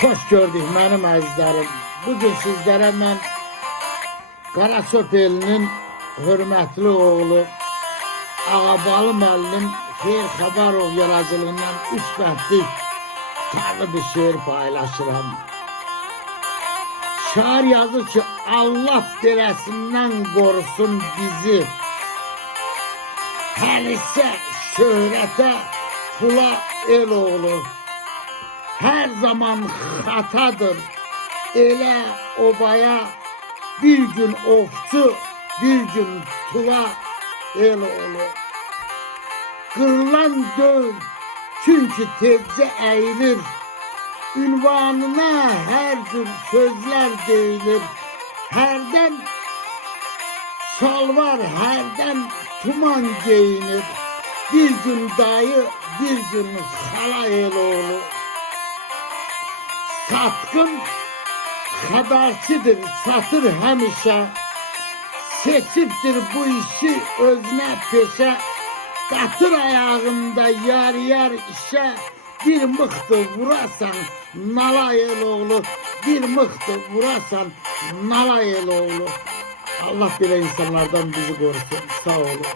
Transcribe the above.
Hoş gördük benim əzizlərim. Bugün sizlere ben Qarasöpelinin hürmetli oğlu Ağabalı müəllim Xeyir Xəbərov yaradıcılığından 3 bəndlik tutarlı bir şiir paylaşıram. Şair yazır ki, Allah deresinden korusun bizi. Hərisə, şöhrətə, pula el oğlu. Her zaman hatadır ele obaya, bir gün ofçu, bir gün tula el oğlu. Kırılan döl çünkü tezce eğilir, ünvanına her tür sözler deyilir. Herden şalvar, herden tuman giyinir, bir gün dayı, bir gün hala el oğlu. Satkın haberçidir, satır hemişe. Seçiptir bu işi özne peşe. Katır ayağında yer yer işe. Bir mıhtı vurasan nalayel oğlu. Bir mıhtı vurasan nalayel oğlu. Allah bile insanlardan bizi korusun. Sağ olun.